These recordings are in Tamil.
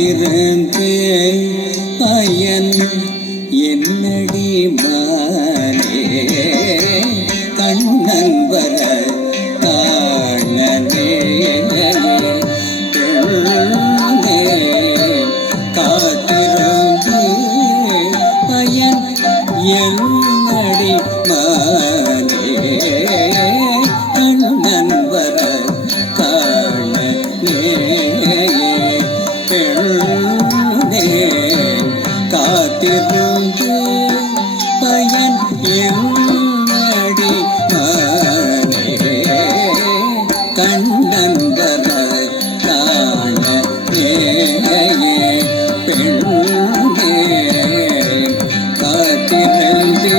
காத்திருந்து பயன் என்னடி மானே கண்ணன் வர காணனே காத்திருந்து பயன் என்னடி மானே கண்ணன் வர காணனே காத்திருந்து பயன் என்னடி மானே கண்ணன் வர காணனே பெண்ணே காத்திருந்து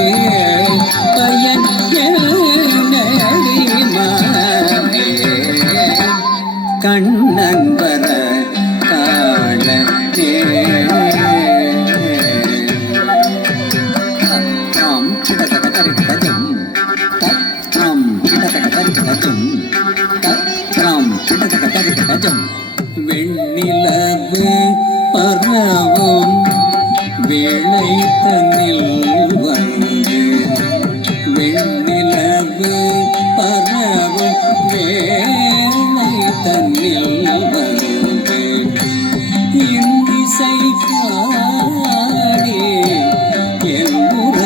பயன் என்னடி மானே கண்ணன் வர காணனே வெண்ணிலவு பரவும் வேளை தன்னில் வந்து வெண்ணிலவு பரவும் வேளை தன்னில் வந்து இன்னிசை பாடி எல்முற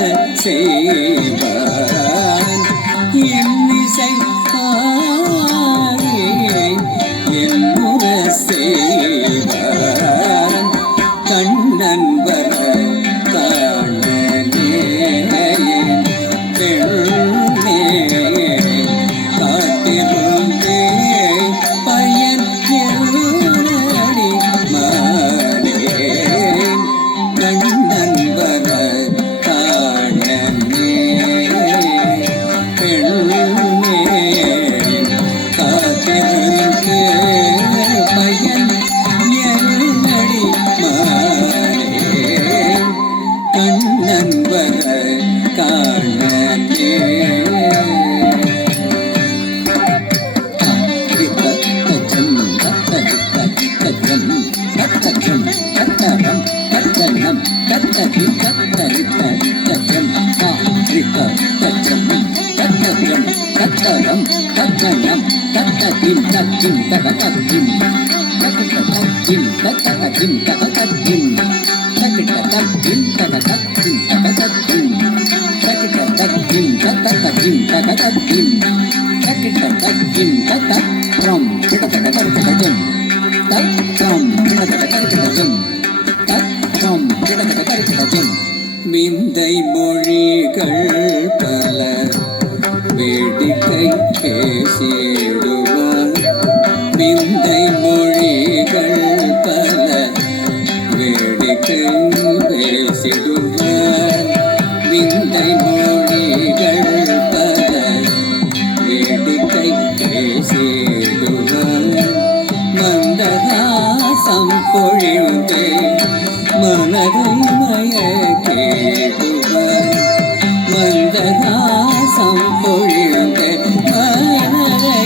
செய்வான் இன்னிசை பாடி எல்முற செய்வான் கண்ணன் வர காணனே பெண்ணே காத்திருந்து பயன் என்னடி மானே கண்ணன் வர காணனே பெண்ணே காத்திருந்து பயன் என்னடி மானே கண்ணன் வர காணனே விந்தை மொழிகள் பல வேடிக்கை பேசிடுவார் விந்தை மொழிகள் பல வேடிக்கை பேசிடுவார் விந்தை மொழிகள் பல வேடிக்கை பேசிடுவார் மந்தகாசம் பொழிந்தே மனதை மயக்கிடுவார் மந்தகாசம் பொழிந்தே மனதை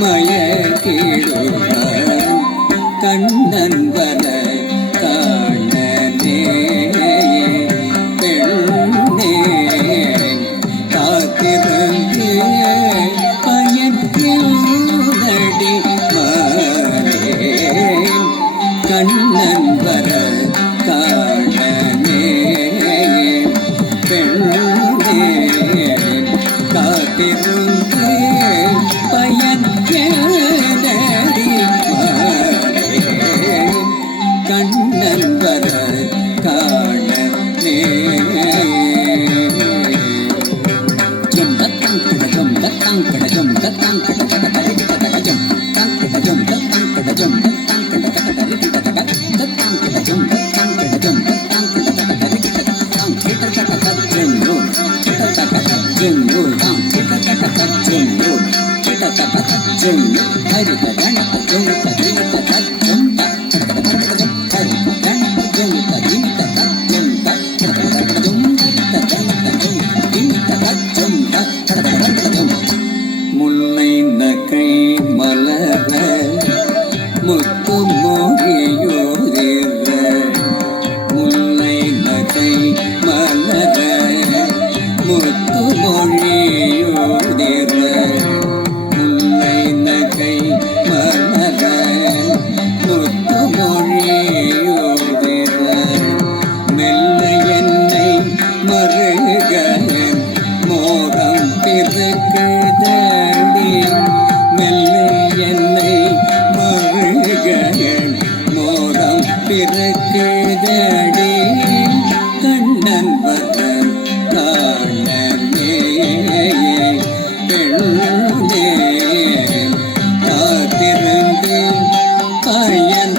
மயக்கிடுவார் கண்ணன் வர காணனே பெண்ணே காத்திருந்து பயன் என்னடி மானே கண்ணன் வர காணனே பெண்ணே காத்திருந்து பயன் என்னடி மானே கண்ணன் வர காணனே முல்லை நகை மலர முத்து மோகியோரே பயன்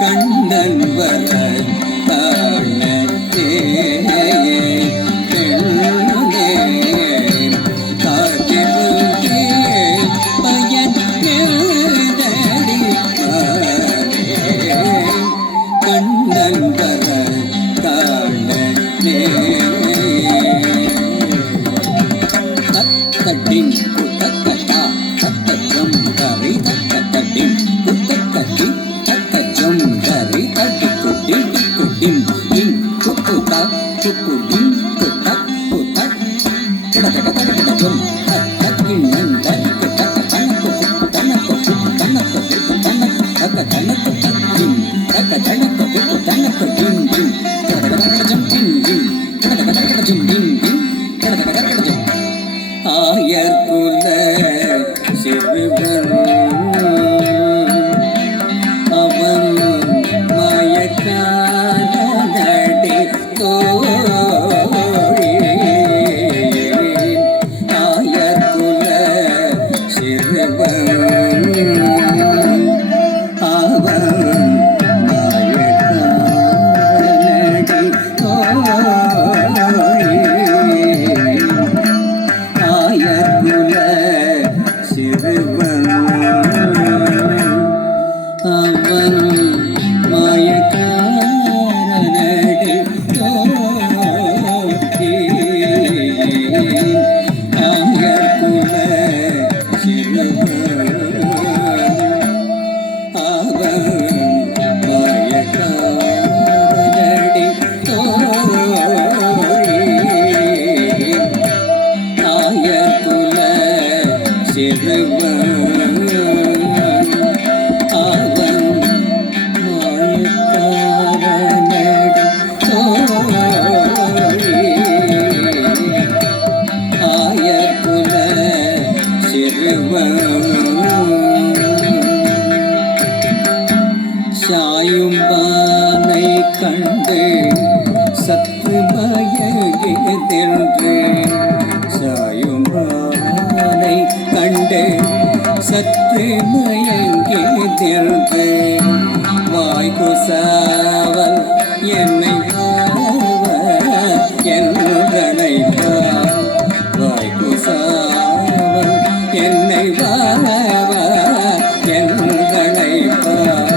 கண்டன் வர காணத்தே பெண்ணே காத்திருந்தே பயன் எழுதடி கண்டன் வர காணத்தே தத்தட்டின் குத்தக்கட்டா தத்தச்சம் கரி தத்தட்டின் குத்தக்கட்டி தத்தச்சம் கரி தட்டி குட்டின் குட்டின் இன் குக்குதா குக்குடின் குத்தக் குத்தக் கிடக்கட கிடக்கடச்சம் தத்தக்கின் நந்தரி குத்தக்க தனக்கு குக்கு தனக்கு குக்கு தனக்கு குக்கு தனக்கு தக்க தனக்கு தக்கின் தக்க தனக்கு குக்கு தனக்கு டின் டின் கிடக்கட கிடக்கடச்சம் டின் டின் கிடக்கட கிடக்கடச்சம் டின் டின் கிடக்கட கிடக்கடச்சம் ஆயர்குல சிறுவன் அவன் மயக்கானடி தோழி ஆயர்குல சிறுவன் அவன் மயக்கானடி தோழி ஆயர்குல சிறுவன் அவன் மாயக்காரனடி தோழி ஆயர்குல சிறுவன் அவன் மாயக்காரனடி தோழி ஆயர்குல சிறுவன் அவன் மாயக்காரனடி தோழி ஆயர்குல சிறுவன் சாயும்பானை கண்டு சற்று பயகிதென்று சாயும்பானை கண்டு சற்று மயங்கிதென்று வாய்குசாவல் என்னை என்றனைப்பார் வாய்குசாவல் என்னை என்றனைப்பார்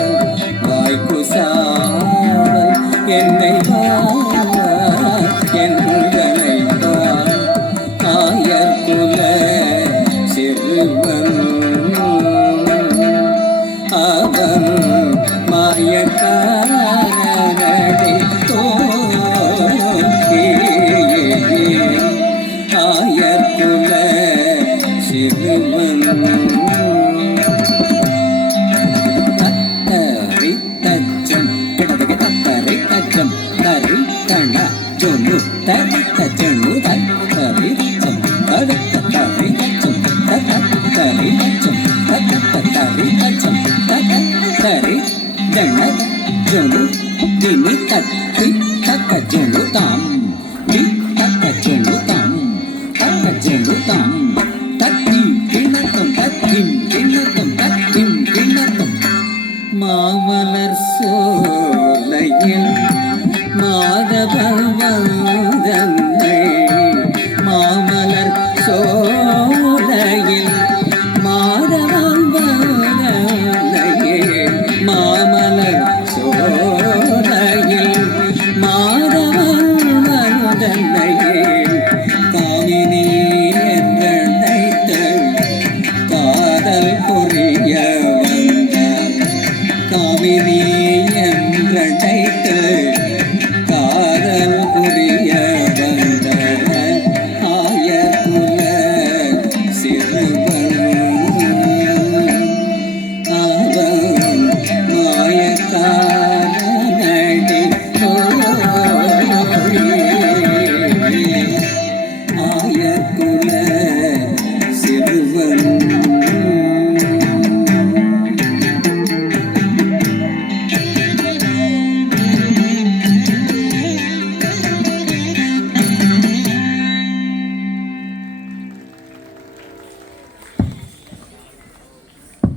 வாய்குசாவல் என்னை என்றனைப்பார் ஆயர்குல சிறுவன் அவன் மாயக்காரனடி தோழி ஆயர்குல சிறுவன் தத்தரி தச்சம் கிடதகி தத்தரி தச்சம் தரி தண ஜொன்னு தரி தச்சனு தத்தரி தச்சம் தரி தத்தரி தச்சம் தத்தரி தச்சம் தத்தரி தச்சம் தத்தரி ஜன ஜொன்னு தினி தத்தி தக்க ஜொன்னு தாம்